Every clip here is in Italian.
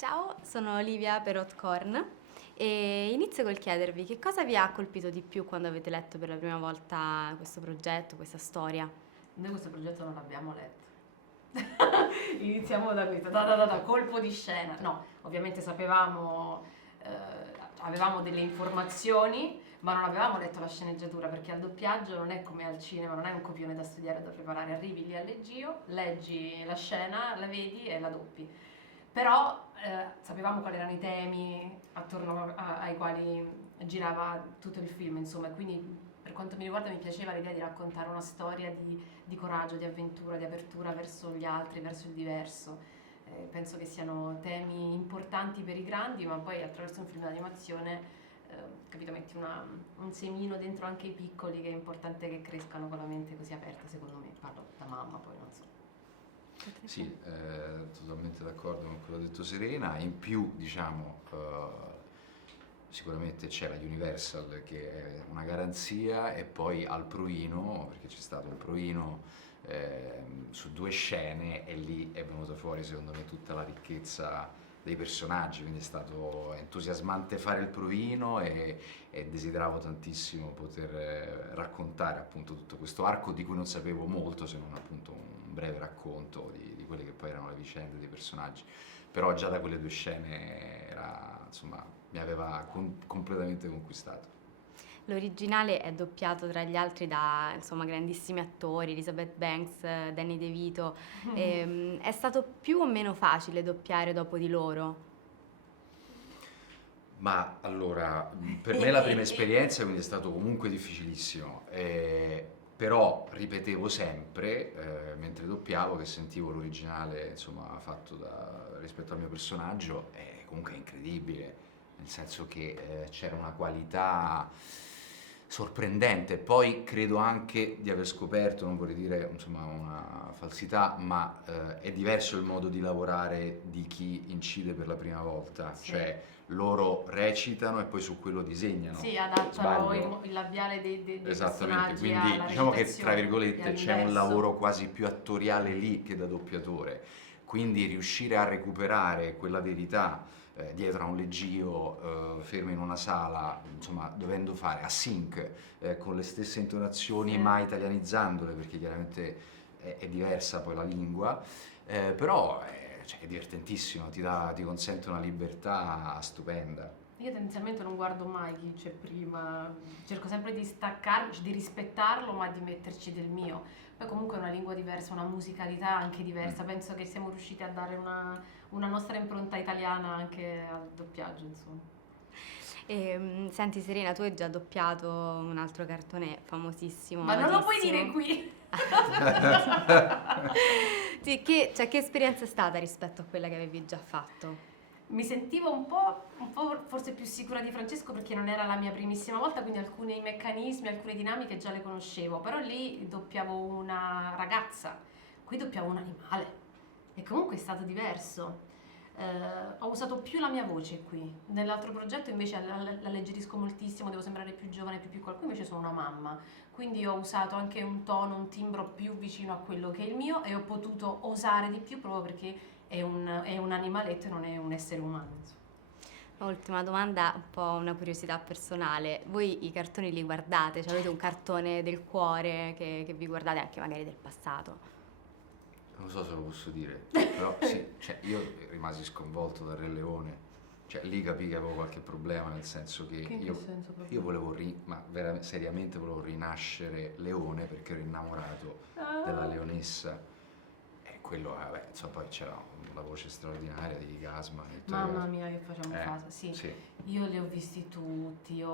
Ciao, sono Olivia Perotcorn e inizio col chiedervi che cosa vi ha colpito di più quando avete letto per la prima volta questo progetto, questa storia? Noi questo progetto non l'abbiamo letto. Iniziamo da questo, da colpo di scena. No, ovviamente sapevamo, avevamo delle informazioni, ma non avevamo letto la sceneggiatura, perché al doppiaggio non è come al cinema, non è un copione da studiare, da preparare. Arrivi lì all'eggio, leggi la scena, la vedi e la doppi. Però sapevamo quali erano i temi attorno ai quali girava tutto il film, insomma, e quindi per quanto mi riguarda mi piaceva l'idea di raccontare una storia di coraggio, di avventura, di apertura verso gli altri, verso il diverso. Penso che siano temi importanti per i grandi, ma poi attraverso un film d'animazione, capito, metti un semino dentro anche i piccoli, che è importante che crescano con la mente così aperta, secondo me. Parlo da mamma, poi non so. Sì, totalmente d'accordo con quello che ha detto Serena. In più, diciamo, sicuramente c'è la Universal che è una garanzia, e poi al provino, perché c'è stato un provino su 2 scene, e lì è venuta fuori secondo me tutta la ricchezza dei personaggi, quindi è stato entusiasmante fare il provino e desideravo tantissimo poter raccontare appunto tutto questo arco di cui non sapevo molto, se non appunto un breve racconto di quelle che poi erano le vicende dei personaggi. Però già da quelle 2 scene insomma, mi aveva completamente conquistato. L'originale è doppiato tra gli altri da insomma grandissimi attori, Elizabeth Banks, Danny DeVito. È stato più o meno facile doppiare dopo di loro? Ma allora, per me la prima esperienza, quindi è stato comunque difficilissimo, però ripetevo sempre, mentre doppiavo, che sentivo l'originale, insomma, fatto rispetto al mio personaggio, comunque è incredibile, nel senso che c'era una qualità sorprendente. Poi credo anche di aver scoperto, non vorrei dire insomma una falsità, ma è diverso il modo di lavorare di chi incide per la prima volta, Sì. cioè loro recitano e poi su quello disegnano. Sì, adattano Sbaglio? il labiale dei Esattamente, personaggi quindi alla diciamo che recitazione, tra virgolette e c'è un all'inverso. lavoro quasi più attoriale lì che da doppiatore, quindi riuscire a recuperare quella verità dietro a un leggio, fermo in una sala, insomma, dovendo fare a sync con le stesse intonazioni, Sì. ma italianizzandole, perché chiaramente è diversa poi la lingua, però cioè, è divertentissimo, ti consente una libertà stupenda. Io tendenzialmente non guardo mai chi c'è prima, cerco sempre di staccarmi, di rispettarlo, ma di metterci del mio. Poi comunque è una lingua diversa, una musicalità anche diversa, penso che siamo riusciti a dare una nostra impronta italiana anche al doppiaggio, insomma. Senti Serena, tu hai già doppiato un altro cartone famosissimo, Ma non lo puoi amatissimo. dire qui! Sì, che esperienza è stata rispetto a quella che avevi già fatto? Mi sentivo un po' forse più sicura di Francesco, perché non era la mia primissima volta, quindi alcuni meccanismi, alcune dinamiche già le conoscevo, però lì doppiavo una ragazza, qui doppiavo un animale e comunque è stato diverso. Ho usato più la mia voce qui, nell'altro progetto invece la alleggerisco moltissimo, devo sembrare più giovane, più piccola, qui invece sono una mamma, quindi ho usato anche un tono, un timbro più vicino a quello che è il mio, e ho potuto osare di più proprio perché è un animaletto e non è un essere umano, insomma. Ultima domanda, un po' una curiosità personale. Voi i cartoni li guardate? Cioè avete un cartone del cuore che vi guardate anche magari del passato? Non so se lo posso dire, però sì, cioè, io rimasi sconvolto dal Re Leone, cioè lì capii che avevo qualche problema, nel senso che senso proprio? io volevo, ma seriamente volevo rinascere leone, perché ero innamorato della leonessa, e quello, vabbè, insomma, poi c'era la voce straordinaria di Gasman. Mamma mia, che facciamo fase, sì. Sì. Io li ho visti tutti, li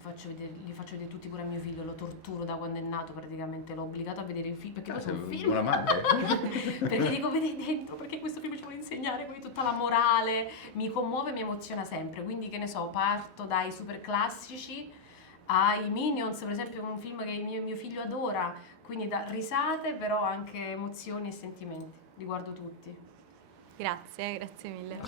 faccio vedere tutti pure a mio figlio, lo torturo da quando è nato praticamente, l'ho obbligato a vedere il film, perché poi sono film. Una madre? Perché dico, vedi dentro, perché questo film ci vuole insegnare, quindi tutta la morale, mi commuove e mi emoziona sempre, quindi che ne so, parto dai super classici ai Minions, per esempio, un film che mio figlio adora, quindi da risate, però anche emozioni e sentimenti, li guardo tutti. Grazie mille.